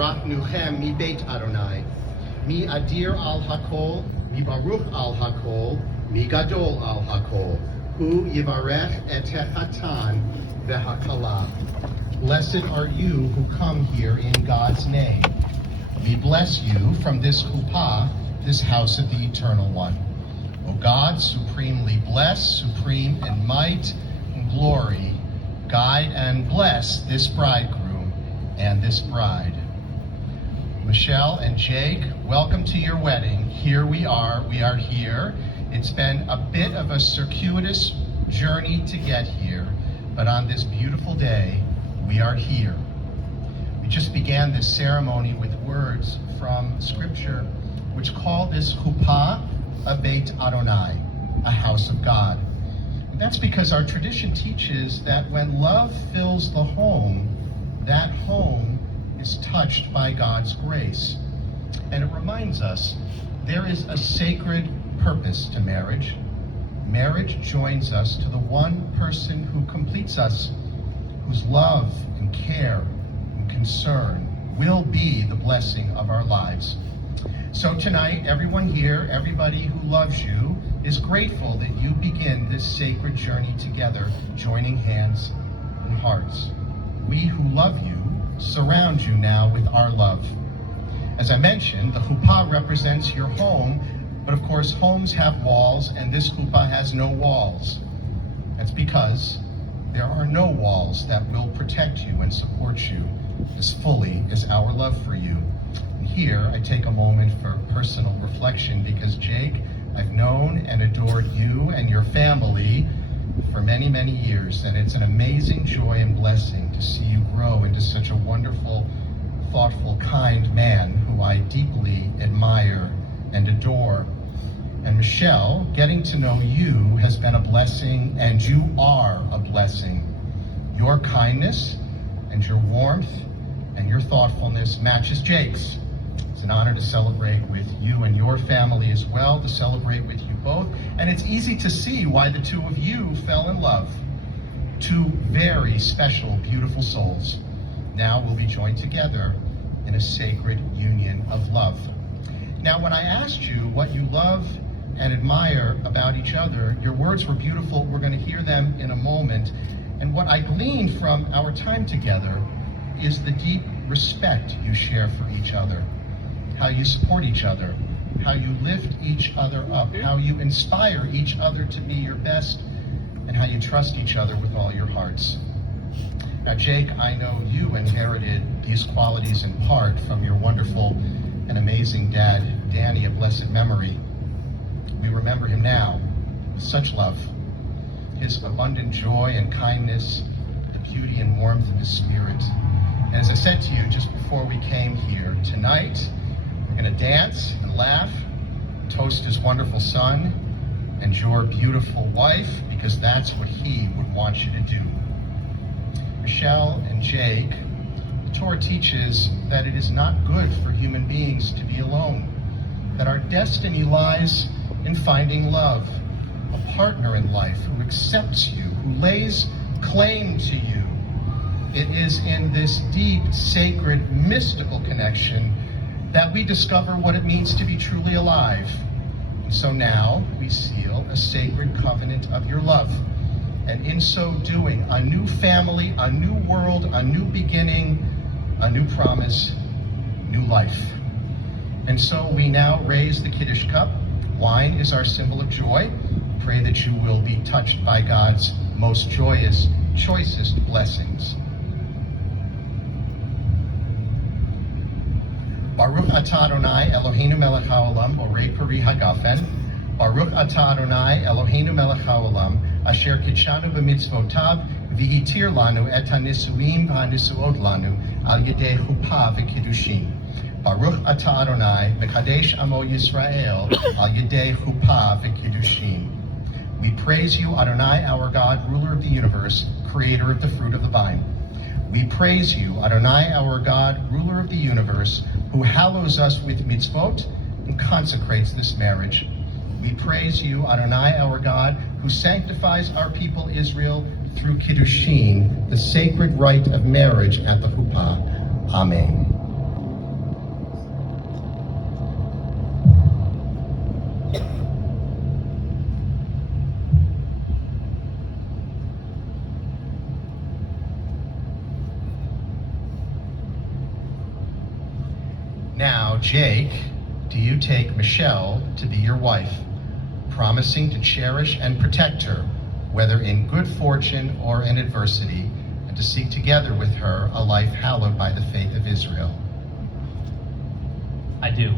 Yerachnuchem mi Beit Adonai, mi Adir al Hakol, mi Baruch al Hakol, mi Gadol al Hakol, hu Yivarech et Hatan v'Hakala. Blessed are you who come here in God's name. We bless you from this chuppah, this house of the Eternal One. O God, supremely bless, supreme in might and glory, guide and bless this bridegroom and this bride. Michelle and Jake, welcome to your wedding. Here we are here. It's been a bit of a circuitous journey to get here, but on this beautiful day, we are here. We just began this ceremony with words from Scripture, which call this chuppah a Beit Adonai, a house of God. And that's because our tradition teaches that when love fills the home, that home is touched by God's grace. And it reminds us there is a sacred purpose to marriage. Marriage joins us to the one person who completes us, whose love and care and concern will be the blessing of our lives. So tonight, everyone here, everybody who loves you, is grateful that you begin this sacred journey together, joining hands and hearts. We who love you surround you now with our love. As I mentioned, the chuppah represents your home, but of course homes have walls, and this chuppah has no walls. That's because there are no walls that will protect you and support you as fully as our love for you. And here I take a moment for personal reflection because Jake, I've known and adored you and your family for many, many years, and it's an amazing joy and blessing to see you grow into such a wonderful, thoughtful, kind man who I deeply admire and adore. And Michelle, getting to know you has been a blessing, and you are a blessing. Your kindness and your warmth and your thoughtfulness matches Jake's. It's an honor to celebrate with you and your family as well, to celebrate with you both. And it's easy to see why the two of you fell in love. Two very special, beautiful souls now will be joined together in a sacred union of love. Now, when I asked you what you love and admire about each other, your words were beautiful. We're going to hear them in a moment. And what I gleaned from our time together is the deep respect you share for each other, how you support each other, how you lift each other up, how you inspire each other to be your best, and how you trust each other with all your hearts. Now, Jake, I know you inherited these qualities in part from your wonderful and amazing dad, Danny, of blessed memory. We remember him now with such love, his abundant joy and kindness, the beauty and warmth of his spirit. And as I said to you just before we came here, tonight we're going to dance and laugh, toast his wonderful son and your beautiful wife, because that's what he would want you to do. Michelle and Jake, the Torah teaches that it is not good for human beings to be alone, that our destiny lies in finding love, a partner in life who accepts you, who lays claim to you. It is in this deep, sacred, mystical connection that we discover what it means to be truly alive. And so now we seal a sacred covenant of your love. And in so doing, a new family, a new world, a new beginning, a new promise, new life. And so we now raise the Kiddush cup. Wine is our symbol of joy. Pray that you will be touched by God's most joyous, choicest blessings. Baruch atah Adonai Eloheinu melech haolam borei peri hagafen. Baruch atah Adonai Eloheinu melech haolam asher kitshanu b'mitzvotav v'hitir lanu et hanisuim v'hanisuot lanu al yedei chuppah v'kiddushin. Baruch atah Adonai mekadesh amo Yisrael al yedei chuppah v'kiddushin. We praise you, Adonai, our God, ruler of the universe, creator of the fruit of the vine. We praise you, Adonai, our God, ruler of the universe, who hallows us with mitzvot and consecrates this marriage. We praise you, Adonai, our God, who sanctifies our people Israel through Kiddushin, the sacred rite of marriage at the chuppah. Amen. Now, Jake, do you take Michelle to be your wife, promising to cherish and protect her, whether in good fortune or in adversity, and to seek together with her a life hallowed by the faith of Israel? I do.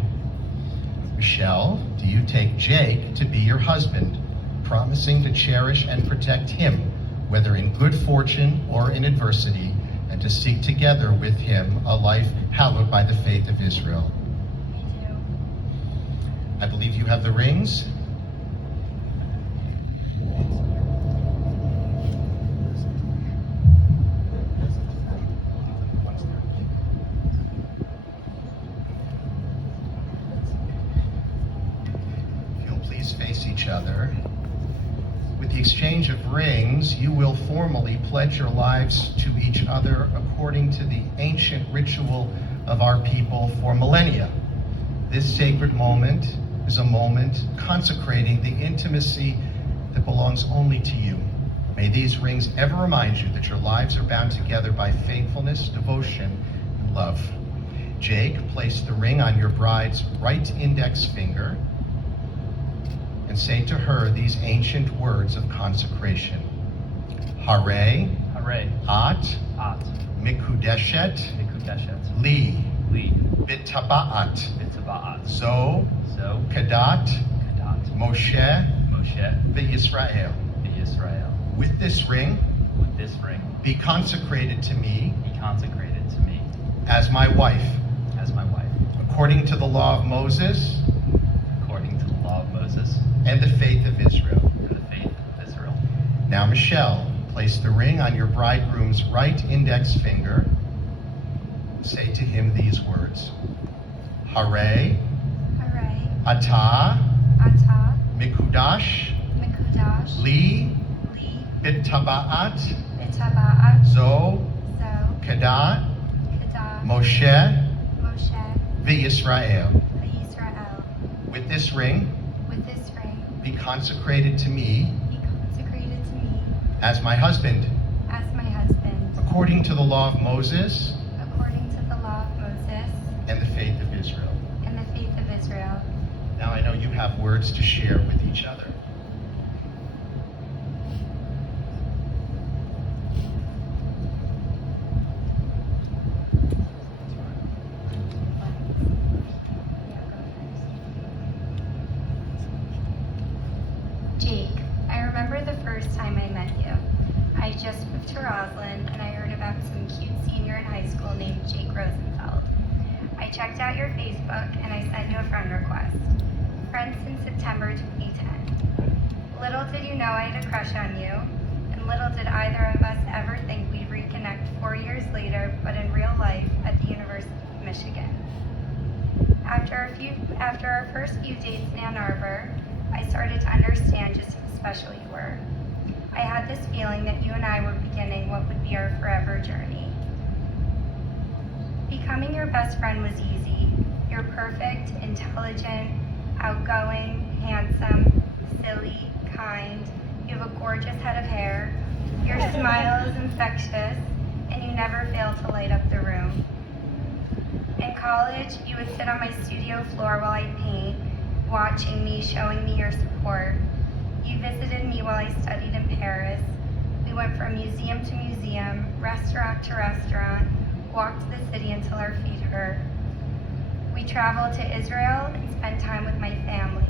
Michelle, do you take Jake to be your husband, promising to cherish and protect him, whether in good fortune or in adversity, and to seek together with him a life hallowed by the faith of Israel? I do. I believe you have the rings. If you'll please face each other. With the exchange of rings, you will formally pledge your lives to each other according to the ancient ritual of our people for millennia. This sacred moment is a moment consecrating the intimacy that belongs only to you. May these rings ever remind you that your lives are bound together by faithfulness, devotion, and love. Jake, place the ring on your bride's right index finger and say to her these ancient words of consecration. Hare, Hare, at, At, mikudeshet, Mikudeshet, li, Li, bitabaat, Bitabaat, zo, So, kadat, Kadat, Moshe, Moshe, v'Yisrael. Israel. With this ring, With this ring, be consecrated to me be consecrated to me as my wife, as my wife, according to the law of Moses according to the law of Moses and the faith of Israel. and the faith of Israel. Now, Michelle, place the ring on your bridegroom's right index finger. Say to him these words. Hare, Hare, ata, Ata, mikudash, Mikudash, li, Li, bitabaat, Bitabaat, zo, Zo, kadat, Kadah, Moshe, Moshe, v'Yisrael. Israel. With this ring, With this ring, be consecrated to me be consecrated to me as my husband, as my husband, according to the law of Moses according to the law of Moses and the faith of Israel. and the faith of Israel. Now I know you have words to share with each other. Jake, I remember the first time I met you. I just moved to Roslyn and I heard about some cute senior in high school named Jake Rosenfeld. I checked out your Facebook and I sent you a friend request. Friends since September 2010. Little did you know I had a crush on you, and little did either of us ever think we'd reconnect 4 years later, but in real life at the University of Michigan. After our first few dates in Ann Arbor, I started to understand just how special you were. I had this feeling that you and I were beginning what would be our forever journey. Becoming your best friend was easy. You're perfect, intelligent, outgoing, handsome, silly, kind. You have a gorgeous head of hair. Your smile is infectious, and you never fail to light up the room. In college, you would sit on my studio floor while I paint, watching me, showing me your support. You visited me while I studied in Paris. We went from museum to museum, restaurant to restaurant, walked the city until our feet hurt. We traveled to Israel and spent time with my family.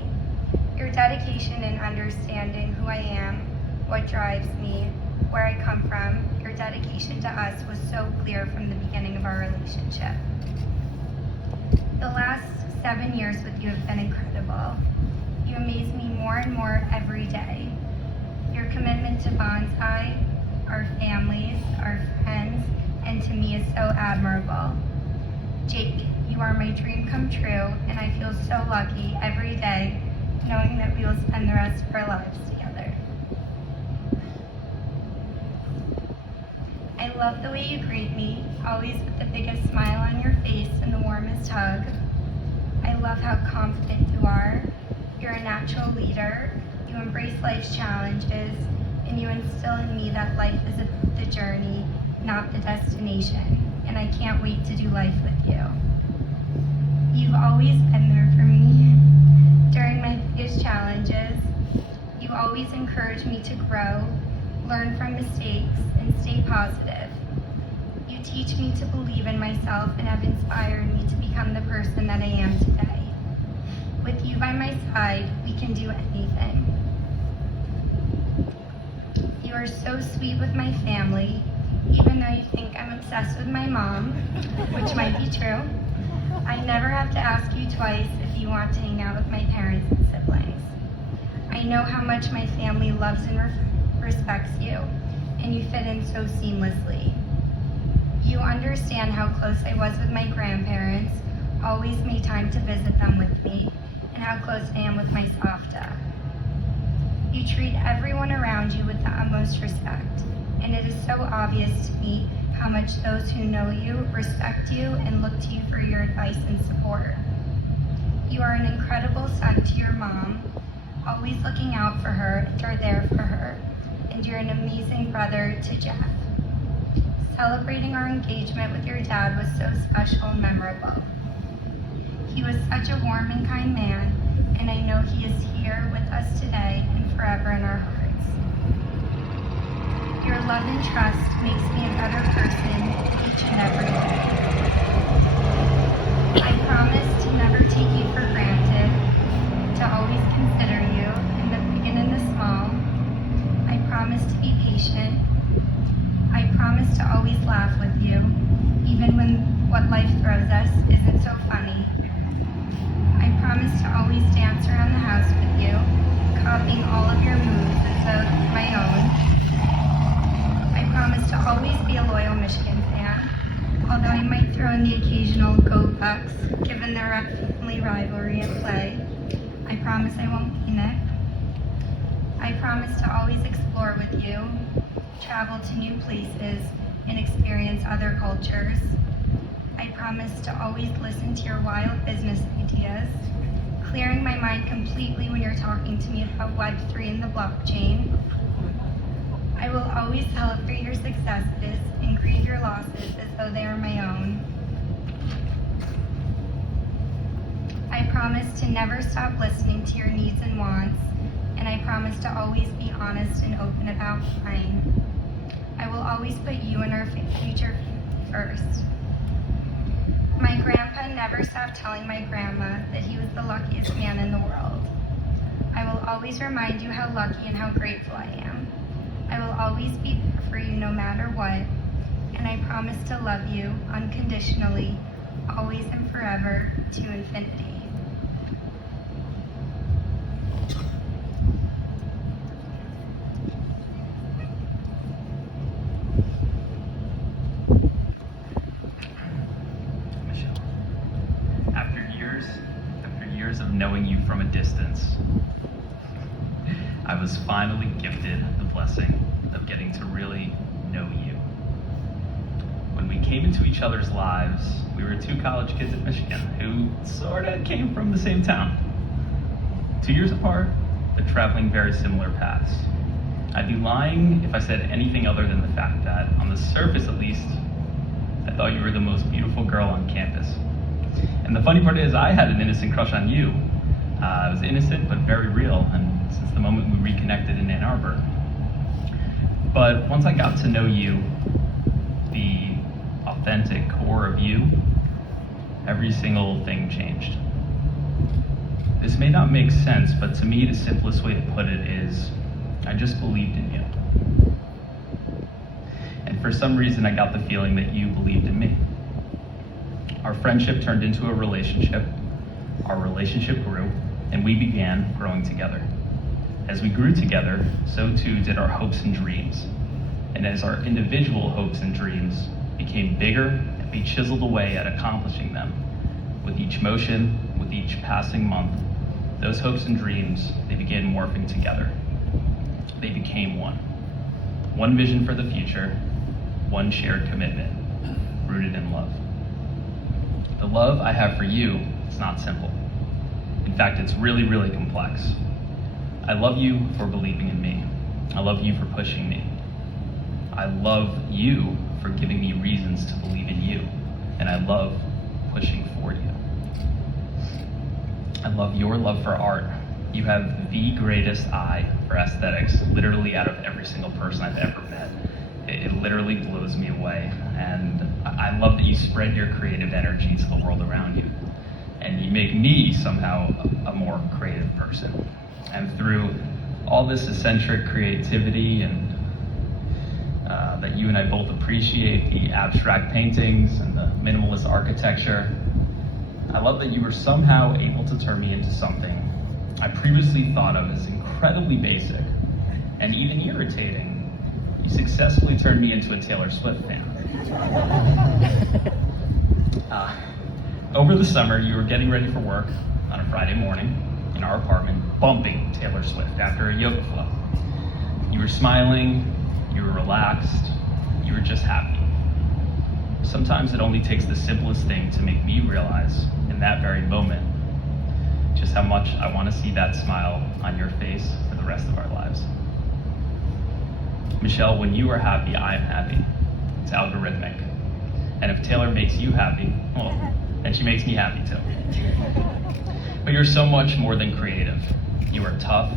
Your dedication in understanding who I am, what drives me, where I come from, your dedication to us was so clear from the beginning of our relationship. The last 7 years with you have been incredible. You amaze me more and more every day. Your commitment to Bonsai, our families, our friends, and to me is so admirable. Jake, you are my dream come true, and I feel so lucky every day knowing that we will spend the rest of our lives together. I love the way you greet me, always with the biggest smile on your face and the warmest hug. I love how confident you are. You're a natural leader. You embrace life's challenges, and you instill in me that life is about the journey, not the destination. And I can't wait to do life with you. to grow, learn from mistakes, and stay positive. You teach me to believe in myself and have inspired me to become the person that I am today. With you by my side, we can do anything. You are so sweet with my family, even though you think I'm obsessed with my mom, which might be true. I never have to ask you twice if you want to hang out with my parents and siblings. I know how much my family loves and respects you, and you fit in so seamlessly. You understand how close I was with my grandparents, always made time to visit them with me, and how close I am with my Savta. You treat everyone around you with the utmost respect, and it is so obvious to me how much those who know you respect you and look to you for your advice and support. You are an incredible son to your mom, always looking out for her and are there for her, and you're an amazing brother to Jeff. Celebrating our engagement with your dad was so special and memorable. He was such a warm and kind man, and I know he is here with us today and forever in our hearts. Your love and trust makes me a better person each and every day. I promise to never take you for granted, to always consider you in the big and in the small. I promise to be patient. I promise to always laugh with you, even when what life throws us isn't so funny. I promise to always dance around the house with you, copying all of your moves as though my own. I promise to always be a loyal Michigan fan, although I might throw in the occasional Go Bucks, given their family rivalry at play. I promise I won't be Nick. I promise to always explore with you, travel to new places, and experience other cultures. I promise to always listen to your wild business ideas, clearing my mind completely when you're talking to me about Web3 and the blockchain. I will always celebrate your successes and grieve your losses as though they are my own. I promise to never stop listening to your needs and wants, and I promise to always be honest and open about mine. I will always put you and our future first. My grandpa never stopped telling my grandma that he was the luckiest man in the world. I will always remind you how lucky and how grateful I am. I will always be there for you no matter what, and I promise to love you unconditionally, always and forever, to infinity. Michelle, after years of knowing you from a distance, I was finally gifted the blessing of getting to really know you. When we came into each other's lives, we were two college kids at Michigan who sort of came from the same town. 2 years apart, but traveling very similar paths. I'd be lying if I said anything other than the fact that, on the surface at least, I thought you were the most beautiful girl on campus. And the funny part is, I had an innocent crush on you. It was innocent, but very real, and since the moment we reconnected in Ann Arbor. But once I got to know you, the authentic core of you, every single thing changed. This may not make sense, but to me, the simplest way to put it is, I just believed in you. And for some reason, I got the feeling that you believed in me. Our friendship turned into a relationship. Our relationship grew, and we began growing together. As we grew together, so too did our hopes and dreams. And as our individual hopes and dreams became bigger and we chiseled away at accomplishing them, with each motion, with each passing month, those hopes and dreams, they began morphing together. They became one. One vision for the future, one shared commitment, rooted in love. The love I have for you is not simple. In fact, it's really, really complex. I love you for believing in me. I love you for pushing me. I love you for giving me reasons to believe in you. And I love pushing for you. I love your love for art, You have the greatest eye for aesthetics, literally out of every single person I've ever met. It literally blows me away. And I love that you spread your creative energy to the world around you. And you make me somehow a more creative person. And through all this eccentric creativity and that you and I both appreciate, the abstract paintings and the minimalist architecture, I love that you were somehow able to turn me into something I previously thought of as incredibly basic and even irritating. You successfully turned me into a Taylor Swift fan. Over the summer, you were getting ready for work on a Friday morning in our apartment, bumping Taylor Swift after a yoga flow. You were smiling, you were relaxed, you were just happy. Sometimes it only takes the simplest thing to make me realize in that very moment just how much I want to see that smile on your face for the rest of our lives. Michelle, when you are happy, I am happy. It's algorithmic. And if Taylor makes you happy, well, then she makes me happy too. But you're so much more than creative. You are tough,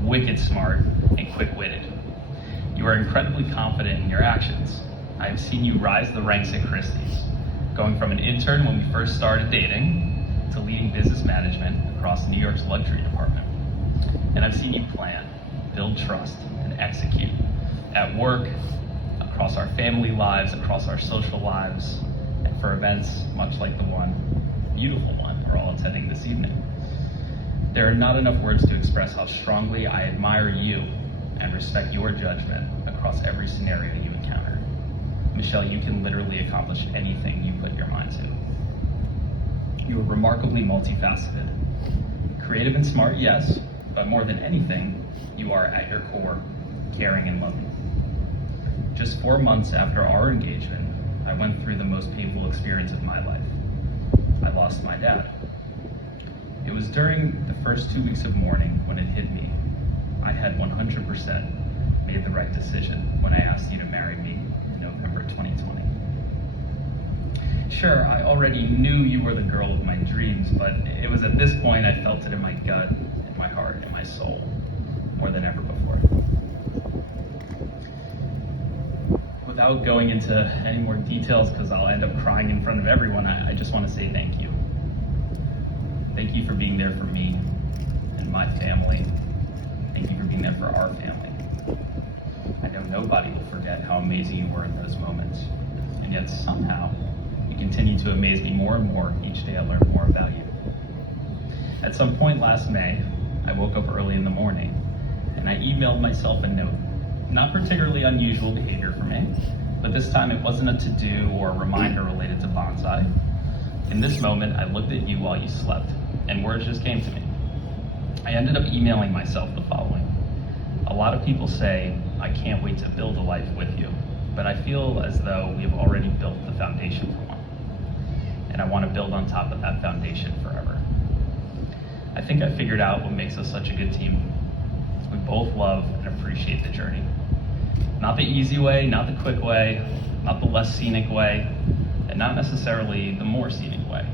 wicked smart, and quick-witted. You are incredibly confident in your actions. I have seen you rise the ranks at Christie's, going from an intern when we first started dating to leading business management across New York's luxury department. And I've seen you plan, build trust, and execute at work, across our family lives, across our social lives, and for events much like the one, beautiful one, we're all attending this evening. There are not enough words to express how strongly I admire you and respect your judgment across every scenario you encounter. Michelle, you can literally accomplish anything you put your mind to. You are remarkably multifaceted. Creative and smart, yes, but more than anything, you are at your core caring and loving. Just 4 months after our engagement, I went through the most painful experience of my life. I lost my dad. It was during the first 2 weeks of mourning when it hit me. I had 100% made the right decision when I asked you to marry me in November 2020. Sure, I already knew you were the girl of my dreams, but it was at this point I felt it in my gut, in my heart, in my soul, more than ever before. Without going into any more details, because I'll end up crying in front of everyone, I just want to say thank you. Thank you for being there for me and my family. Thank you for being there for our family. I know nobody will forget how amazing you were in those moments, and yet somehow you continue to amaze me more and more each day I learn more about you. At some point last May, I woke up early in the morning and I emailed myself a note. Not particularly unusual behavior for me, but this time it wasn't a to-do or a reminder related to bonsai. In this moment, I looked at you while you slept, and words just came to me. I ended up emailing myself the following. A lot of people say, I can't wait to build a life with you, but I feel as though we've already built the foundation for one. And I want to build on top of that foundation forever. I think I figured out what makes us such a good team. We both love and appreciate the journey. Not the easy way, not the quick way, not the less scenic way, and not necessarily the more scenic way.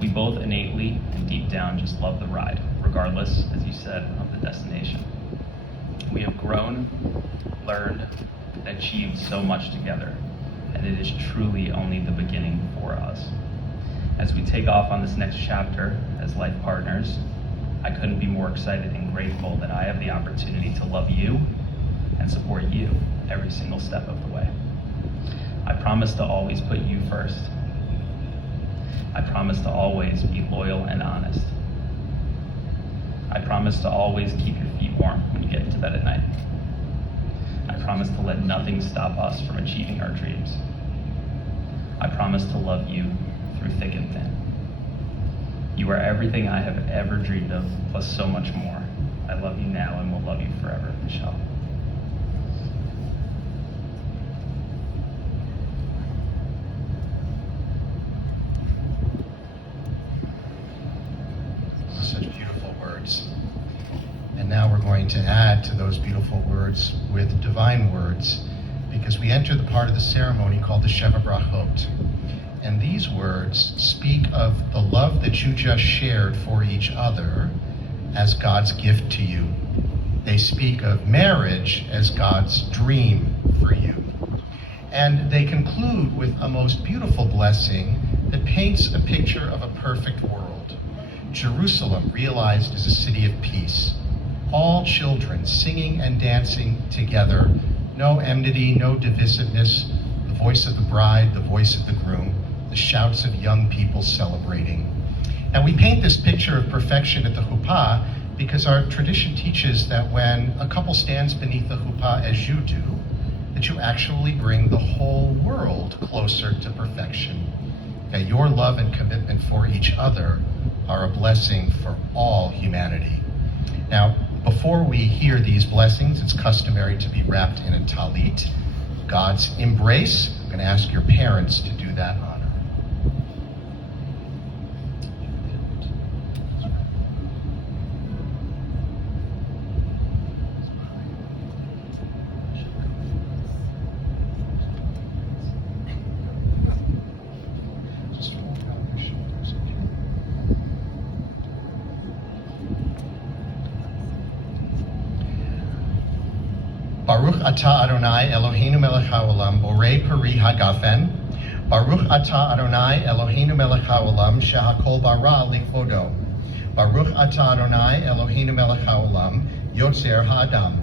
We both innately and deep down just love the ride, regardless, as you said, of the destination. We have grown, learned, and achieved so much together, and it is truly only the beginning for us. As we take off on this next chapter as life partners, I couldn't be more excited and grateful that I have the opportunity to love you and support you every single step of the way. I promise to always put you first. I promise to always be loyal and honest. I promise to always keep your feet warm when you get into bed at night. I promise to let nothing stop us from achieving our dreams. I promise to love you through thick and thin. You are everything I have ever dreamed of, plus so much more. I love you now and will love you forever, Michelle. Such beautiful words. And now we're going to add to those beautiful words with divine words, because we enter the part of the ceremony called the Sheva Brachot. And these words speak of the love that you just shared for each other, as God's gift to you. They speak of marriage as God's dream for you. And they conclude with a most beautiful blessing that paints a picture of a perfect world. Jerusalem realized as a city of peace. All children singing and dancing together. No enmity, no divisiveness. The voice of the bride, the voice of the groom. The shouts of young people celebrating. And we paint this picture of perfection at the chuppah because our tradition teaches that when a couple stands beneath the chuppah as you do, that you actually bring the whole world closer to perfection. Okay, your love and commitment for each other are a blessing for all humanity. Now, before we hear these blessings, it's customary to be wrapped in a talit, God's embrace. I'm going to ask your parents to do that honor. Baruch atah Adonai Eloheinu melech haolam borei peri hagafen. Baruch atah Adonai Eloheinu melech haolam shehakol bara likvodo. Baruch atah Adonai Eloheinu melech haolam yotzer ha'adam.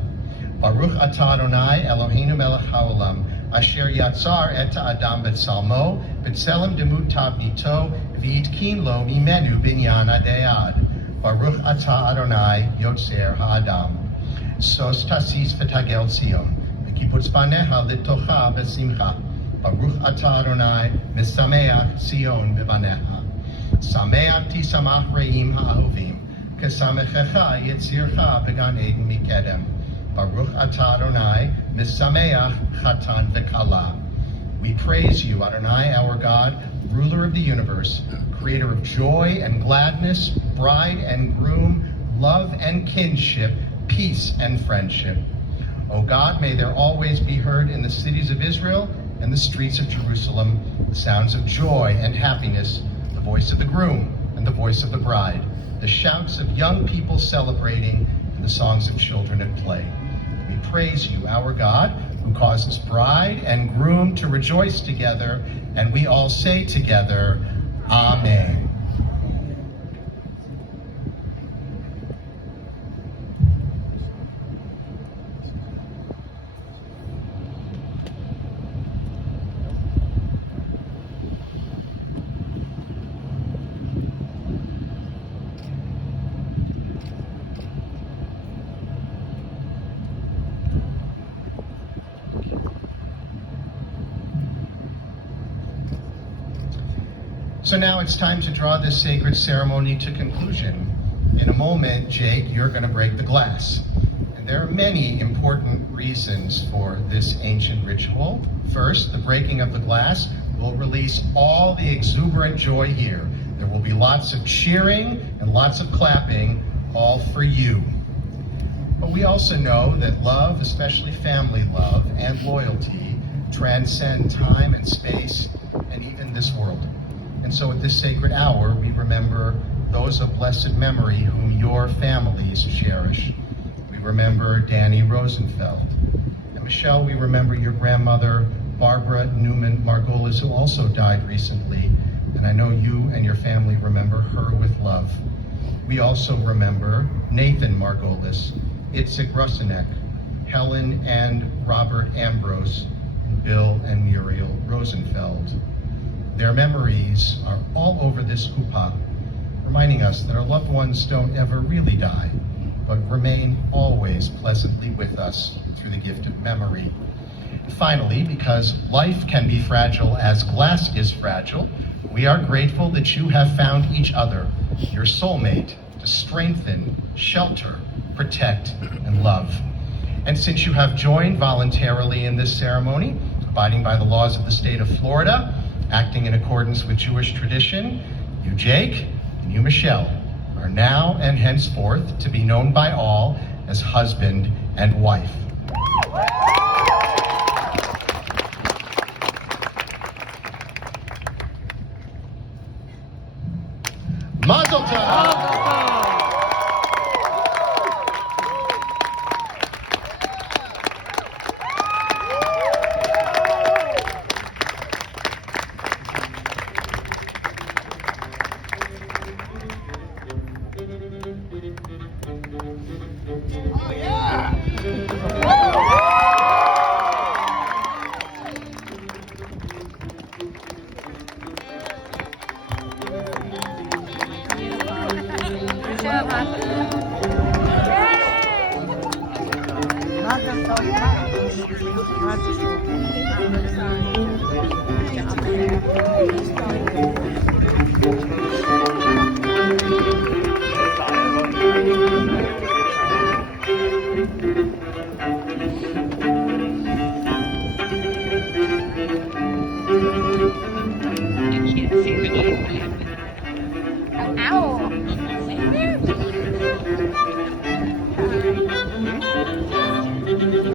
Baruch atah Adonai Eloheinu melech haolam asher yatzar et ha'adam b'tzalmo b'tzelem demut tavnito v'yitkin lo mimenu binyan adayad. Baruch atah Adonai yotzer ha'adam. Sos tasis v'tagel Zion, v'kibutz baneha litocha v'simcha. Baruch atah Adonai, misameach Zion v'baneha. Sameach tisamach re'im ha'ahovim, k'samechecha yitzircha b'gan eden mikedem. Baruch atah Adonai, misameach chatan v'kala. We praise you, Adonai, our God, ruler of the universe, creator of joy and gladness, bride and groom, love and kinship, peace and friendship. O God, may there always be heard in the cities of Israel and the streets of Jerusalem the sounds of joy and happiness, the voice of the groom and the voice of the bride, the shouts of young people celebrating and the songs of children at play. We praise you, our God, who causes bride and groom to rejoice together, and we all say together, Amen. So now it's time to draw this sacred ceremony to conclusion. In a moment, Jake, you're going to break the glass. And there are many important reasons for this ancient ritual. First, the breaking of the glass will release all the exuberant joy here. There will be lots of cheering and lots of clapping, all for you. But we also know that love, especially family love and loyalty, transcend time and space and even this world. And so at this sacred hour, we remember those of blessed memory whom your families cherish. We remember Danny Rosenfeld. And Michelle, we remember your grandmother, Barbara Newman Margolis, who also died recently. And I know you and your family remember her with love. We also remember Nathan Margolis, Itzik Rusinek, Helen and Robert Ambrose, and Bill and Muriel Rosenfeld. Their memories are all over this chuppah, reminding us that our loved ones don't ever really die, but remain always pleasantly with us through the gift of memory. Finally, because life can be fragile as glass is fragile, we are grateful that you have found each other, your soulmate, to strengthen, shelter, protect, and love. And since you have joined voluntarily in this ceremony, abiding by the laws of the state of Florida, acting in accordance with Jewish tradition, you, Jake, and you, Michelle, are now and henceforth to be known by all as husband and wife. Mazel tov! Yay!